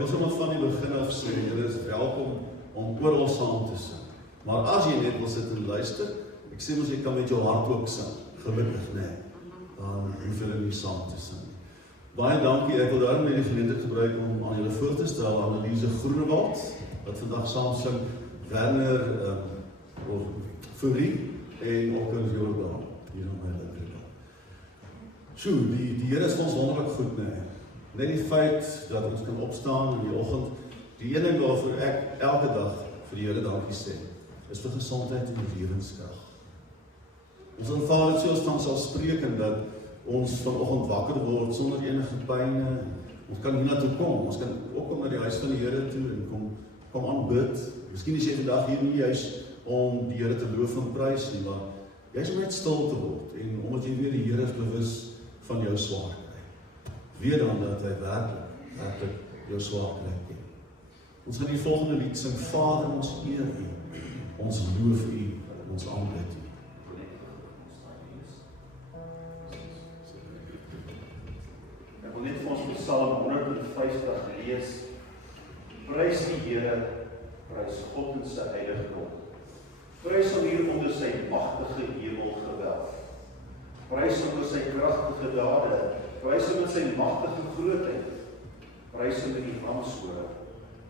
wil sommer van die begin af sê, julle is welkom om oral saam te sing. Maar as jy net wil sit en luister, ek sê mos jy kan met jou hart ook sing, gelukkig nee. Dan hoef julle nie saam te sing. Baie dankie, ek wil daarom die geleentheid gebruik om aan julle voor te stel Anneliese Groenewald, wat vandag saam sing, Werner Fourie en Okker Jordan, hier op my linkerkant. Die Here is vir ons wonderlik goed, nee. Net die feit dat ons kan opstaan in die oggend, die ene ding waarvoor ek elke dag vir die Here dankie sê, is vir gesondheid en lewenskrag. Ons aanvaar dit soos vanselfsprekend dat ons vanoggend wakker word sonder enige pyne. Ons kan hier na toe kom. Ons kan ook kom na die huis van die Here toe en kom aanbid. Miskien is jy vandag hier nie juis om die Here te loof en prys nie, maar jy is om net stil te word en omdat jy weer die Here is bewus van jou swaarkry. Weet dan dat hy werklik jou swaarkry ken. Ons gaan die volgende lied sing, Vader, ons eer U, ons loof U, ons aanbid U. Ek wil net vir ons Psalm 150 lees. Prys die Here, prys God in sy heiligdom. Prys hom hier onder sy magtige hemelgewelf. Prys hom oor sy kragtige dade. Prys hom met sy magtige grootheid. Prys hom met die ramshore.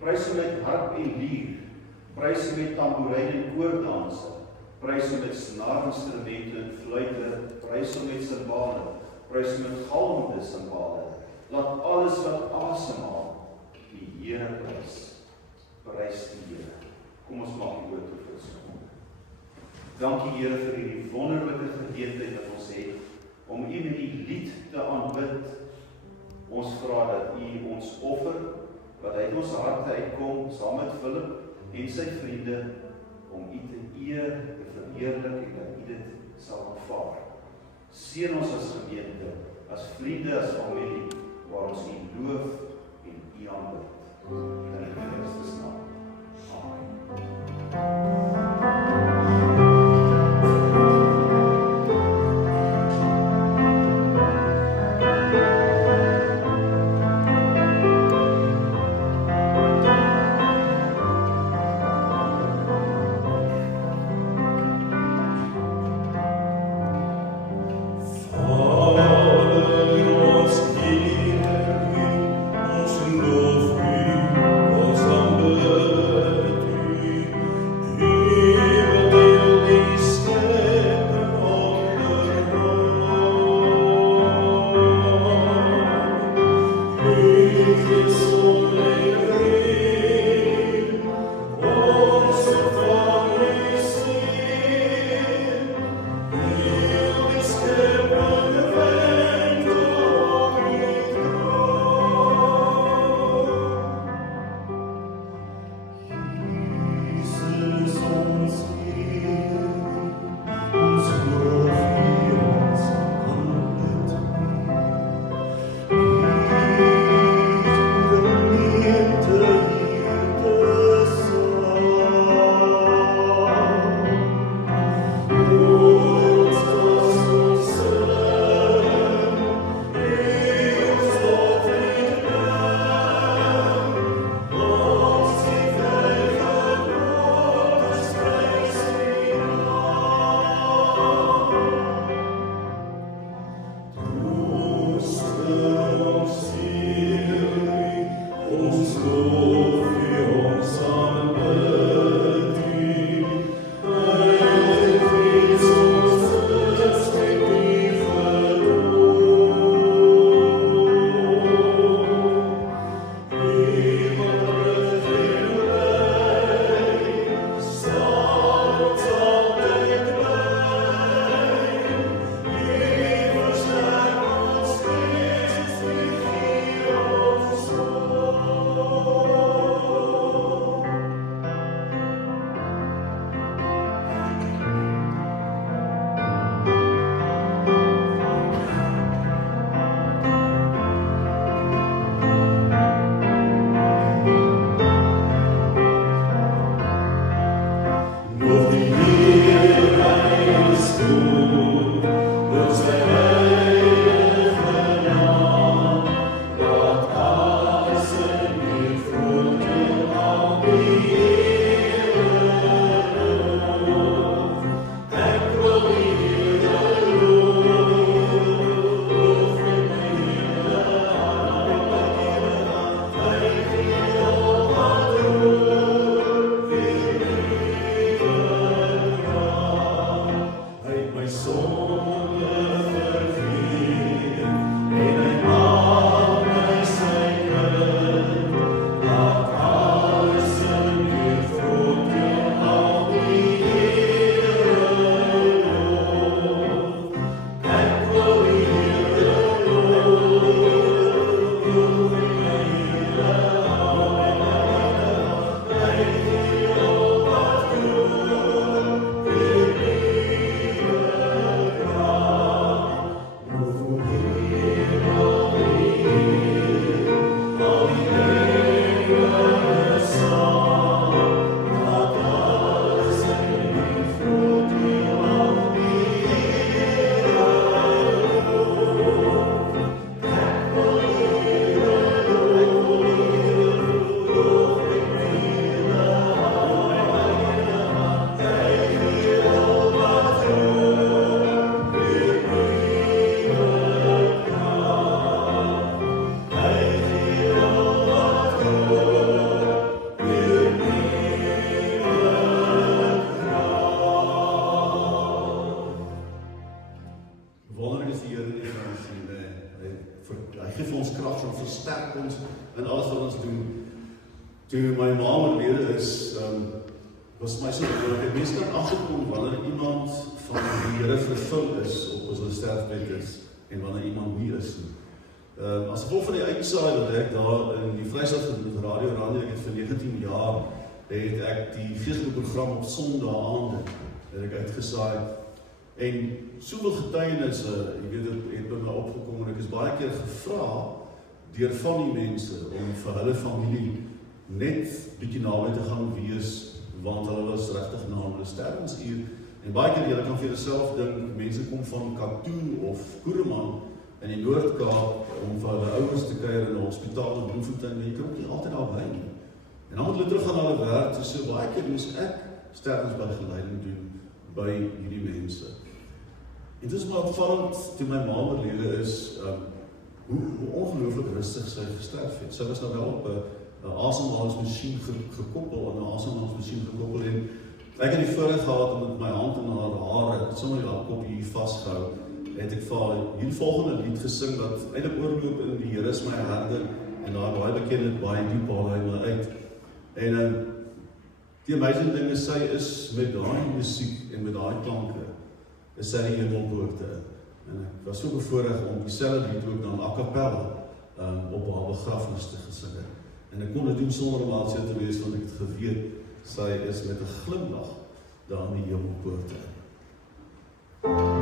Prys hom met harp en lier. Prys hom met tamboerijn en koordanse. Prys hom met snaarinstrumente en fluite. Prys hom met simbale. Prys hom met galmende simbale. Laat alles wat asemhaal die Here prys. Prys die Here. Kom ons maak die woord toe vir ons. Dankie Here vir hierdie wonderlike geleentheid wat ons het om U met die lied te aanbid. Ons vra dat U ons offer wat uit ons harte uitkom saam met Philip en sy vriende om U te eer, te verheerlik en dat U dit sal aanvaar. Seën ons as gemeente, as vriende, as familie, waar ons U loof en U aanbid. In Christus naam. Amen. Love me, Wonderlik is die Here nie vir ons nie. Hy gee vir ons krag en versterk ons in alles wat ons doen. Toe my ma oorlede is, was my so belangrik. Mense kan agterkom wanneer iemand van die Here vervul is op ons sterfbed is en wanneer iemand nie is nie. As gevolg van die uitsaai wat ek daar in die Vrystaat Radio Rande, ek het vir 19 jaar, het ek die geestelike program op Sondae het ek uitgesaai. En soveel getuienisse, jy weet, het by my opgekom en ek is baie keer gevra deur van die mense om vir hulle familie net bietjie naby te gaan wees, want hulle was regtig na hulle sterwensuur. En baie keer julle kan vir jouself dink, mense kom van Katoen of Koereman in die Noord-Kaap om vir hulle ouers te kuier in 'n hospitaal in Bloemfontein, maar jy kan ook nie altyd daar bly nie. En dan moet hulle terug gaan na hulle werk, so baie keer moes ek sterwensbegeleiding doen by hierdie mense. En dit is maar opvallend toe my ma oorlede is, hoe ongelooflik rustig sy gesterf het. Sy was nou wel op 'n asemhalingsmasjien gekoppel, en ek het die voorreg gehad om met my hand in haar hare, sommer haar kop hier vasgehou, het ek vir haar hier volgende lied gesing, wat eintlik oorloop in die Here is my herder, en daar baie bekend, baie diep haal hy my uit. En die amazing ding is, sy is met daai musiek en met daai klanke, is sy die hemelpoorte. En ek was so bevoorreg om dieselfde lied ook dan a cappella op haar begrafnis te gesing het. En ek kon dit doen sonder om aansien te wees, want ek het geweet, sy is met 'n glimlag daar in die hemelpoorte. We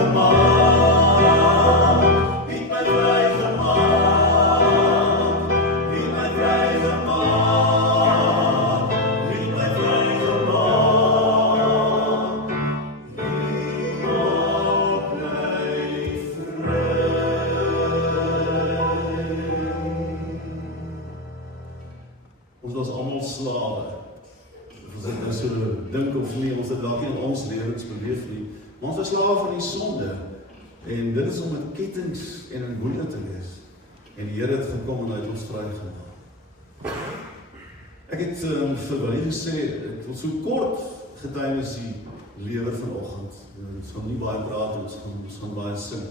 vrijgemaakt. Wie mij vrijgemaakt. Wie mij vrijgemaakt. Wie mij vrijgemaakt. Wie maakt mij vrij. Ons was allemaal slawe. As ek nou so dink of nie, ons het dalk nie in ons lewens beleef nie. Maar ons was slawe van die sonde. En dit is om met kettinge en in boeie te wees. En die Here het gekom en hy het ons vrygemaak. Ek het vir Willie gesê, ek wil so kort getuienis die lewe vanoggend. Ons gaan nie baie praat, ons gaan baie sing.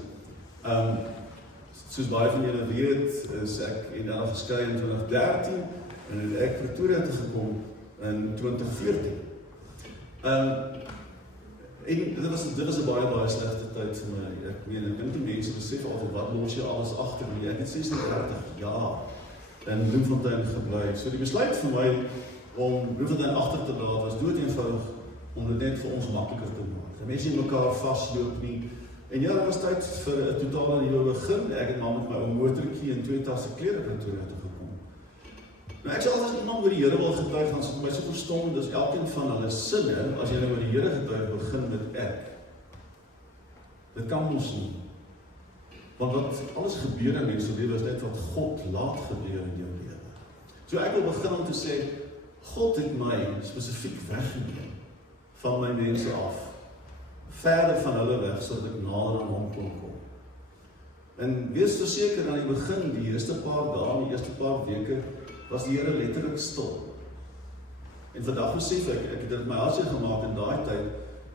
Soos baie van julle weet, is ek en dan geskei in 2013 en het ek Pretoria toe gekom in 2014. En dit was 'n baie slegte tyd vir my. Ek meen, ek dink die mense besef altyd wat los jy alles agter my. Ek het 36 jaar in Bloemfontein gebly. So die besluit vir my om Bloemfontein agter te laat was dood eenvoudig om dit net vir ons makliker te maak. Die mense nie mekaar vasloop nie. En ja, dit was tyd vir 'n totale nuwe begin. Ek het maar met my ou motortjie en 2 tasse klere Pretoria toe gekom. Nou ek sê altyd as iemand oor die Here wil getuig, dan sê my so verstom, dis elkeen van hulle sinne, as jy nou oor die Here getuig, begin met ek. Dit kan ons nie. Want wat alles gebeur in mense lewe is net wat God laat gebeur in jou lewe. So ek wil begin om te sê, God het my spesifiek weggeneem van my mense af. Verder van hulle weg, sodat ek nader aan hom kon kom. En wees verseker aan die begin, die eerste paar dae, die eerste paar weke, was die Here letterlik stil. En vandag besef ek het dit my hartseer gemaak in daai tyd,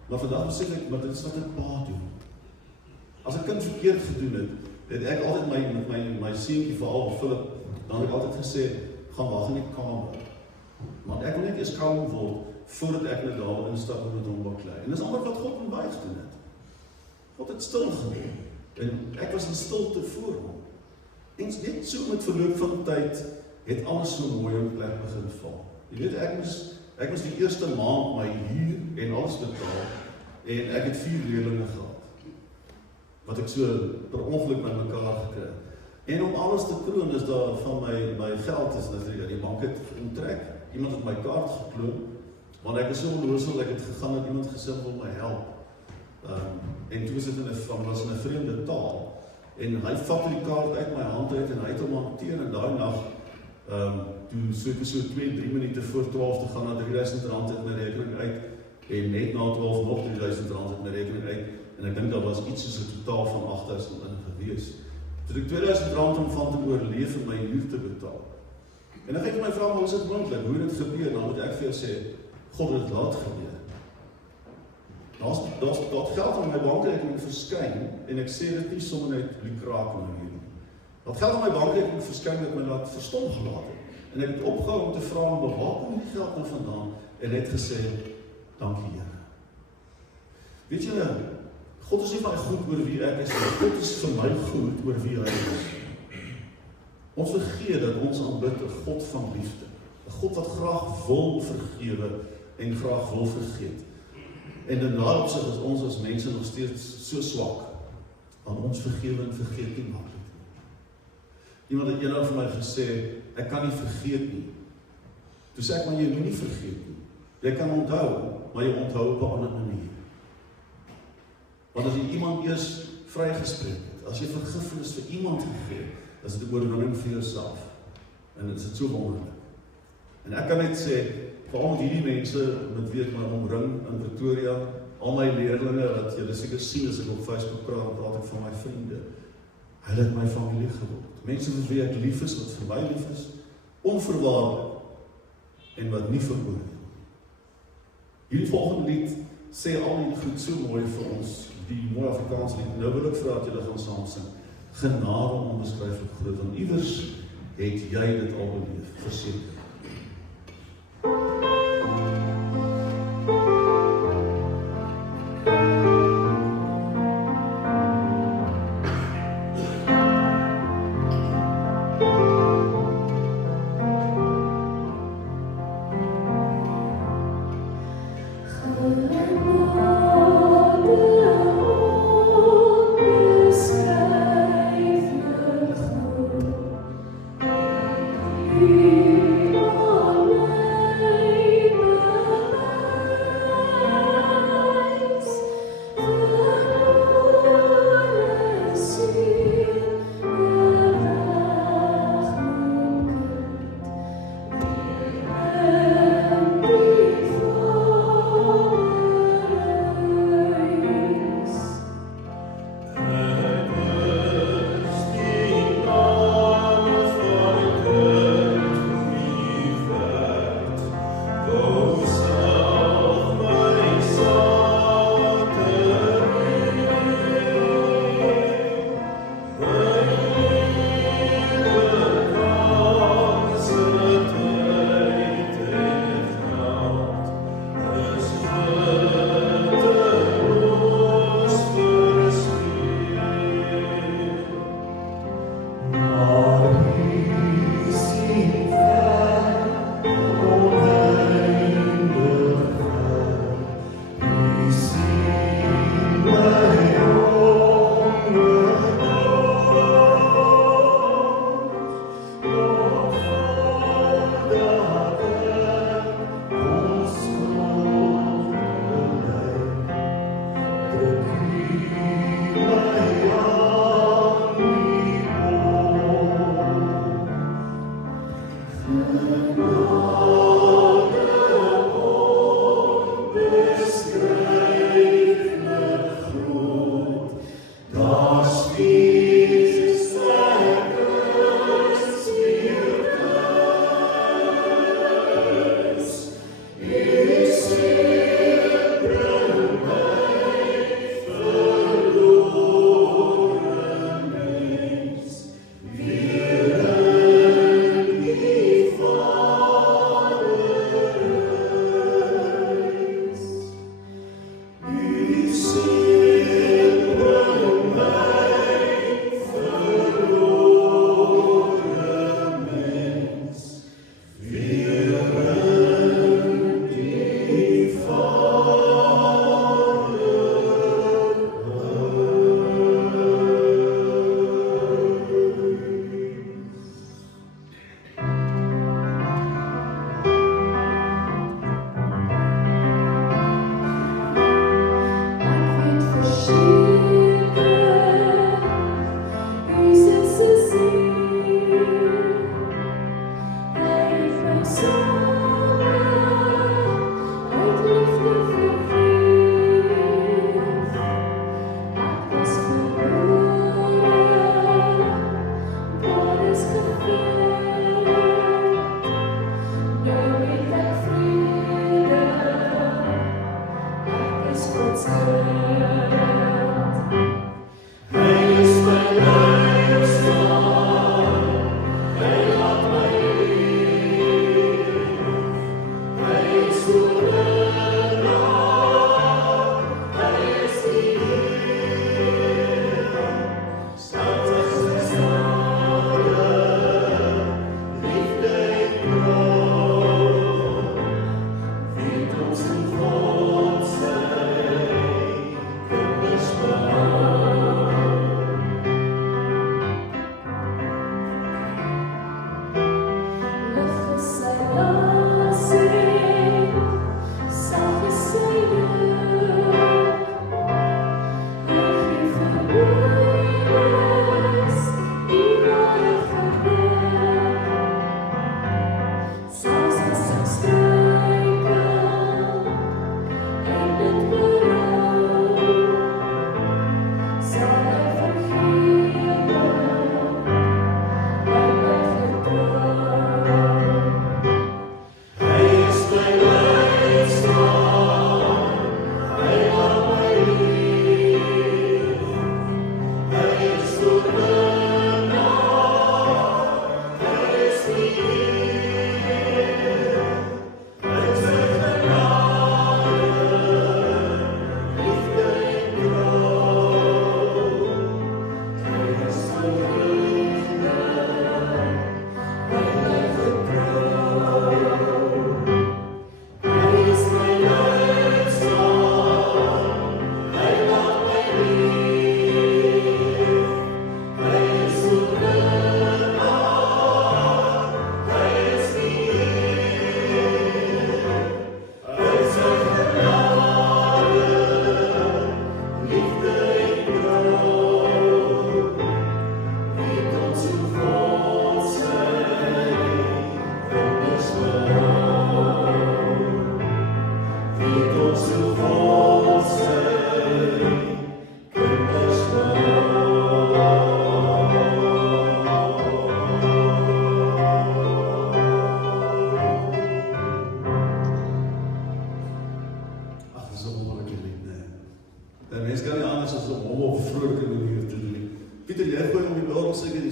maar vandag besef ek, maar dit is wat 'n pa doen. As 'n kind verkeerd gedoen het ek altyd met my seentjie, veral Philip, dan het ek altyd gesê, gaan wag in die kamer. Maar ek wil net eers kalm word, voordat ek net daar instap en met hom baklei. En dis amper wat God met my gedoen het. God het stil geword, en ek was in stilte voor hom. En net so met verloop van tyd, het alles so mooi in plek begin val. Jy weet, ek moes die eerste maand my huur en alles betaal, en ek het 4 leerlinge gehad, wat ek so per ongeluk by mekaar gekry. En om alles te kroon is daar van my geld is natuurlik, die bank het onttrek, iemand het my kaart gekloon, want ek is so onloosel, ek het gegaan en iemand gesê wil my help. En toe was dit in 'n vreemde taal, en hy vat die kaart uit my hand uit, en hy het hom hanteer, en daai nag, toe so 2-3 minute voor 12 te gaan na R3.000 uit my rekening uit, en net na 12 nog R3.000 uit my rekening uit, en ek dink daar was iets soos 'n totaal van R8.000 in gewees. Toe ek R2.000 om van te oorleef en my huur te betaal. En dan gaan jy my vra, hoe is dit moontlik? Hoe het dit gebeur? Dan moet ek vir jou sê, God het dit laat gebeur. Daar's geld aan my bankrekening verskyn, en ek sê dit nie sommer net lukraak in my nie. Dat geld aan my bankrekening verskyn het my laat verstom gelaat het. En ek het opgehou om te vra, waar kom die geld nou vandaan? En net gesê, dankie Here. Weet julle, God is nie baie goed oor wie ek is, God is vir my goed oor wie hy is. Ons vergeet dat ons aanbid 'n God van liefde, 'n God wat graag wil vergewe en graag wil vergeet. En in daardie opsig is ons as mense nog steeds so swak, aan ons vergewe en vergeet nie maklik nie. Iemand het eendag vir my gesê, ek kan nie vergeet nie. Toe sê ek, maar jy moet nie vergeet nie. Jy kan onthou, maar jy onthou op 'n ander manier. Want as jy iemand eers vrygespreek het, as jy vergifnis vir iemand gegee, is dit 'n oorwinning vir jouself. En dit is so wonderlik. En ek kan net sê, veral met hierdie mense met wie ek my omring in Pretoria, al my leerlinge wat julle seker sien as ek op Facebook praat ek van my vriende. Hulle het my familie geword. Mense vir wie ek lief is, wat vir my lief is, onvoorwaardelik en wat nie veroordeel. Hierdie volgende lied sê al die goed so mooi vir ons, die mooi Afrikaanse lied. Nou wil ek vra dat julle gaan saam sing. Genade onbeskryflik groot, want iewers het jy dit al beleef, verseker. Oh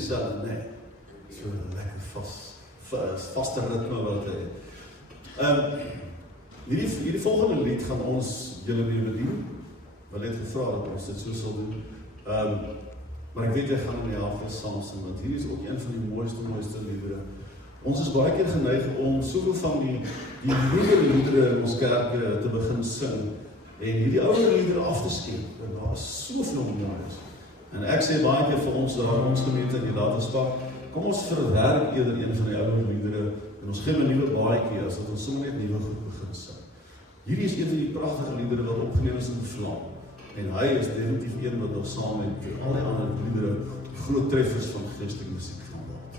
dieselfde, nee. So lekker vaste ritme wat hy het. Hierdie volgende lied gaan ons julle weer bedien. Wil net gevra dat ons dit so sal doen. Maar ek weet jy gaan in die helfte saam sing, want hier is ook een van die mooiste liedere. Ons is baie keer geneig om soveel van die nuwe liedere in ons kerk te begin sing en hierdie ouer liedere af te skeep. En daar is soveel moois. En ek sê baie keer vir ons daar ons gemeente in die Laterspark, kom ons verwerk eerder een van die ouer liedere en ons gee 'n nuwe baadjie as dat ons sommer net nuwe goed begin sing. Hierdie is een van die pragtige liedere wat opgeneem is in Vlam. En hy is definitief een wat nog saam met al die ander liedere groot treffers van geestelike musiek gaan word.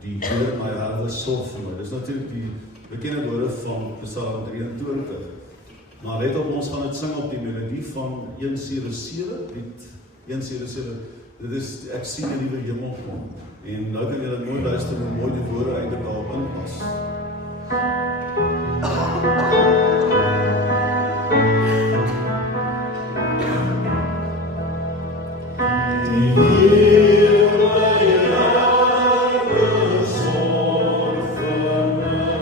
die Here my hart sorg vir my. Dis natuurlik die bekende woorde van Psalm 23. Maar let op, ons gaan dit sing op die melodie van 177, lied 177. Dit is ek sien 'n nuwe hemel kom. En nou kan julle mooi luister hoe mooi die woorde eintlik daarop inpas. Die Here my hart sorg vir my.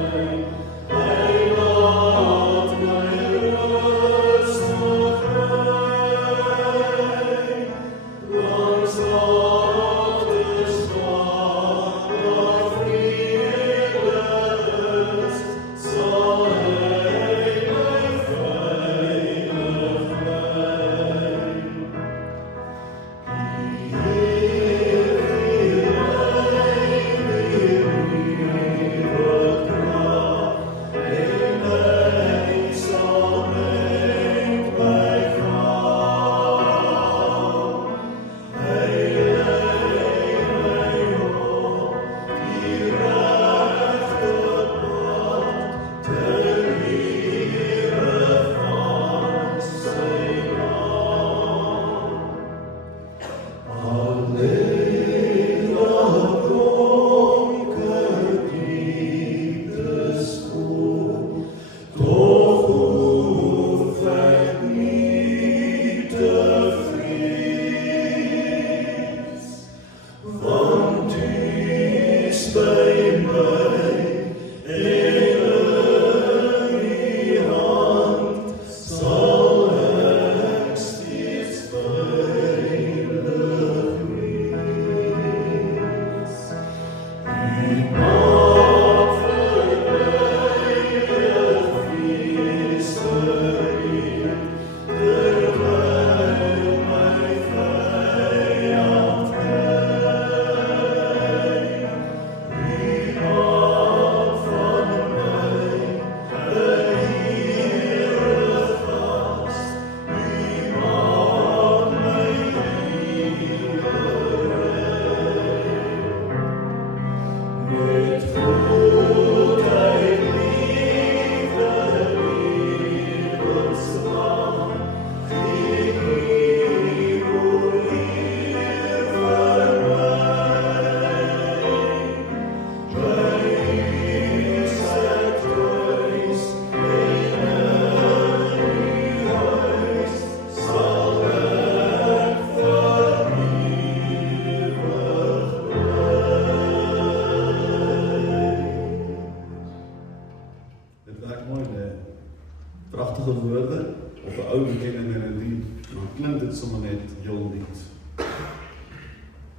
woorde of 'n ou bekende melodie, dan klink dit sommer net heel nuut.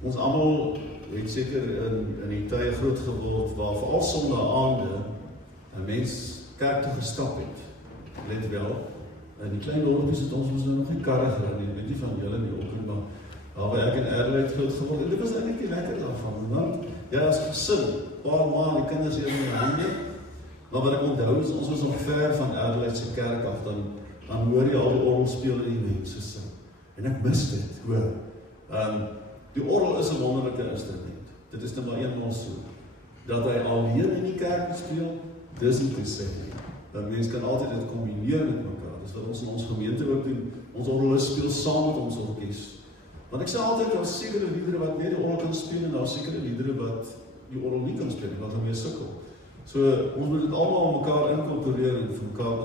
Ons almal het seker in die tye groot geword waar veral Sondae-aande 'n mens kerk toe gestap het. Let wel, in die klein dorpies het ons nou nog nie karre gery nie, weet nie van julle nie ook, maar daar waar ek in Adelaide groot geword, en dit was eintlik die lekker daarvan, want jy as gesin, paar maand, die kinders hier in die hande, maar wat ek onthou is, ons was nog ver van Adelaide se kerk af, dan hoor jy al die orgel speel en die mense sing, en ek mis dit, hoor. Die orgel is 'n wonderlike instrument, dit is nou maar eenmaal so, dat hy alleen in die kerk speel, dis nie te sê nie, dat mens kan altyd dit kombineer met mekaar, dis wat ons in ons gemeente ook doen, ons orgelist speel saam met ons orkes, want ek sê altyd, daar is sekere liedere wat net die orgel kan speel, en daar is sekere liedere wat die orgel nie kan speel, en dan gaan weer sukkel. So, ons moet dit allemaal mekaar incorporeer en vir mekaar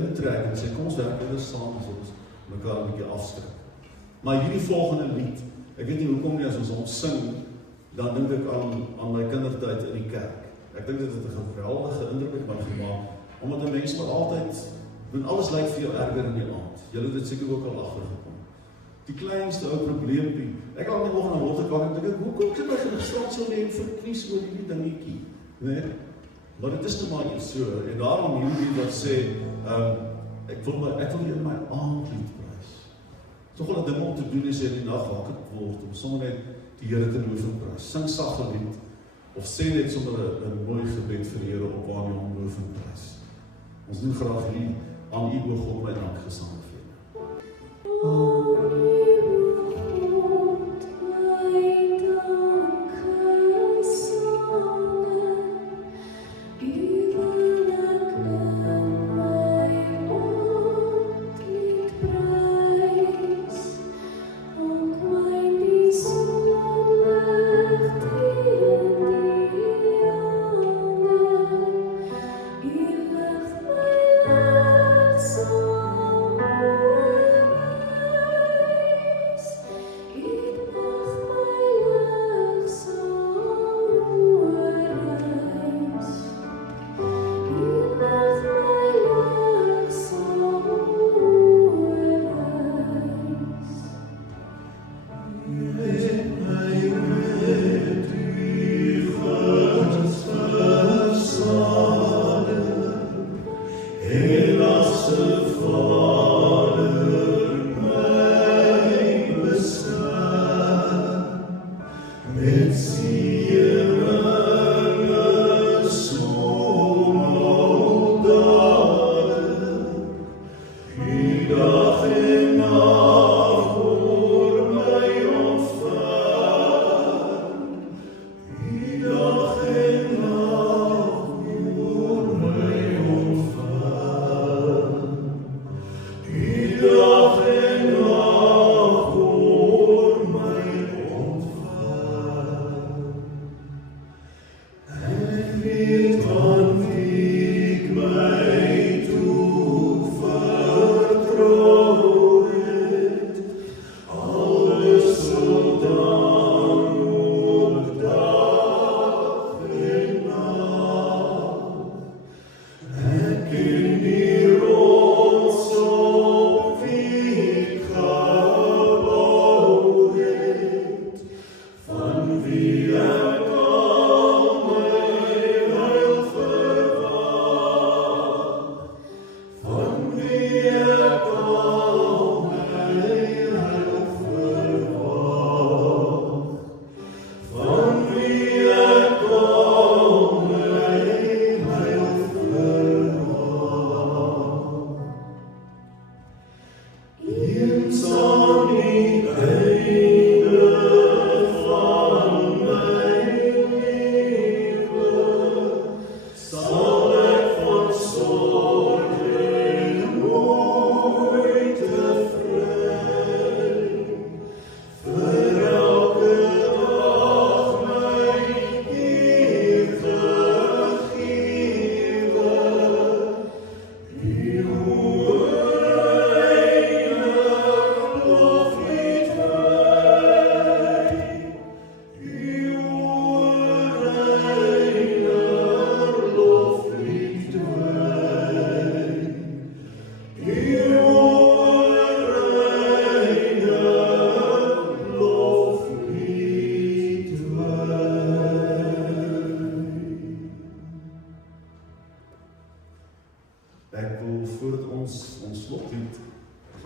intrek en sê, kom ons werk weer saam, so ons mekaar 'n bietjie afskrik. Maar hierdie volgende lied, ek weet nie hoekom nie, as ons hom sing, dan dink ek aan my kindertyd in die kerk. Ek dink dit het 'n geweldige indruk op my gemaak, omdat 'n mens maar altyd, doen alles lyk vir jou erger in die aand. Julle het dit seker ook al agtergekom. Die kleinste ou probleempie. Ek al in die oggend na word gekwak en dink, hoekom kan my gestrand so lê en verknies oor hierdie dingetjie? Nee? Maar dit is nou maar iets so, en daarom hierdie wat sê, ek wil hier my aandlied prys. So gewoon 'n ding om te doen is in die nag wakker word, om sommer net die Here te loof en prys. Sing sagte lied, of sê net sommer 'n mooi gebed vir die Here op waar jy hom loof en prys. Ons doen graag hier aan U, o God, my dankgesang gee. So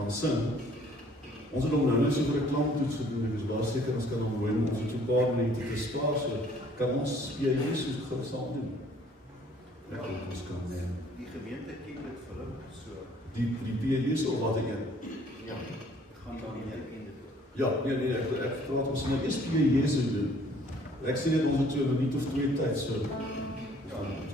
gaan sing. Ons het hom nou net so vir 'n klanktoets gedoen, ek is daar seker ons kan hom hoor, ons het so 'n paar minute te spaar, so kan ons speel Jesus gou saam doen. Ek dink ons kan neem. Die gemeente ken dit Philip, so. Die PJ's of wat een? Ja, gaan dan nie ken dit ook. Ja, nee, ek praat ons maar eers PJ's doen. Ek sê net ons het so 'n minuut of 2 tyd, so gaan ons doen.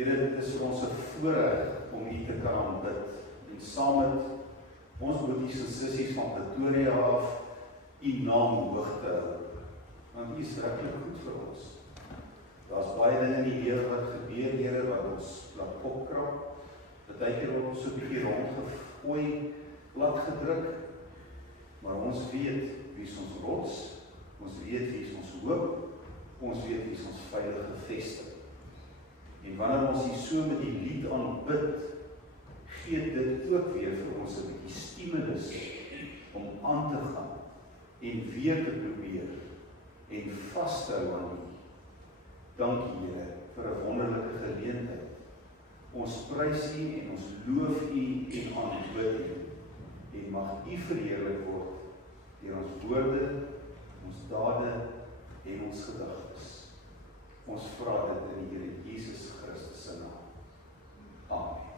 Here, dit is vir ons 'n voorreg om U te kan aanbid en saam met ons broers en sissies van Pretoria af U naam hoog te hou. Want U is regtig goed vir ons. Daar's baie dinge in die lewe wat gebeur, Here, wat ons laat opkrap. Partykeer word ons so 'n bietjie rondgegooi, plat gedruk. Maar ons weet wie is ons rots, ons weet wie is ons hoop, ons weet wie is ons veilige vesting. En wanneer ons hier so met die lied aanbid, gee dit ook weer vir ons 'n bietjie stimulus om aan te gaan en weer te probeer en vas te hou aan U. Dankie, Here, vir 'n wonderlike geleentheid. Ons prys U en ons loof U en aanbid U. En mag U verheerlik word deur ons woorde, ons dade en ons gedagtes. Ons vra dit in die Here Jesus Christus se naam. Amen.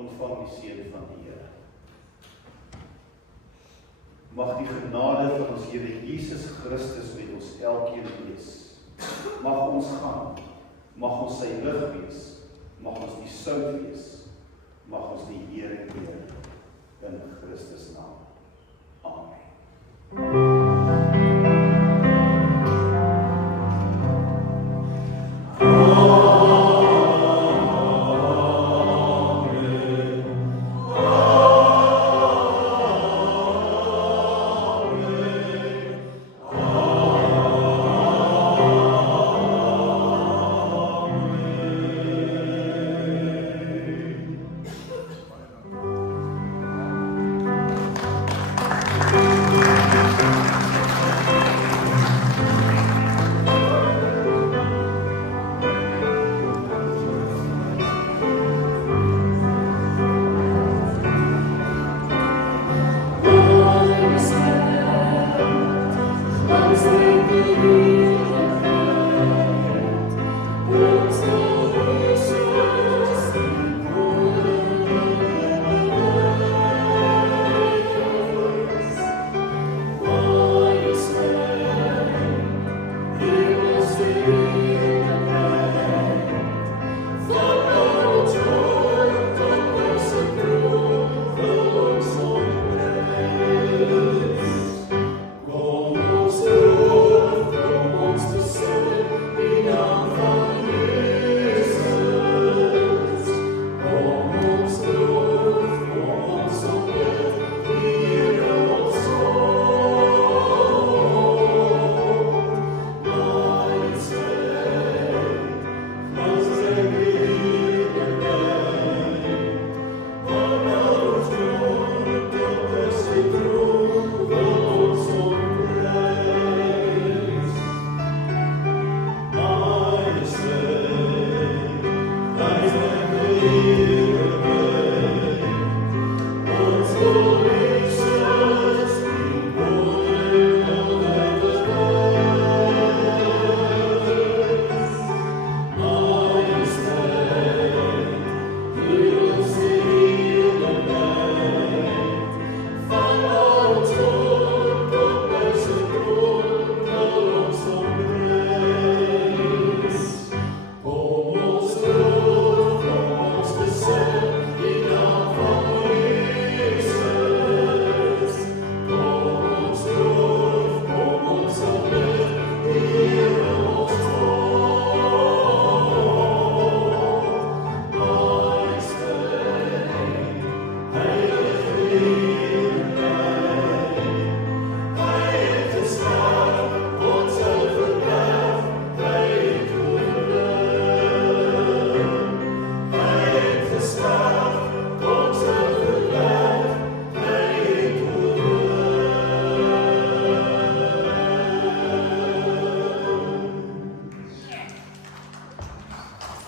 Ontvang die seën van die Here. Mag die genade van ons Here Jesus Christus met ons elkeen wees. Mag ons gaan, mag ons sy lig wees, mag ons die sout wees, mag ons die Here eer in Christus naam. Amen. Thank you.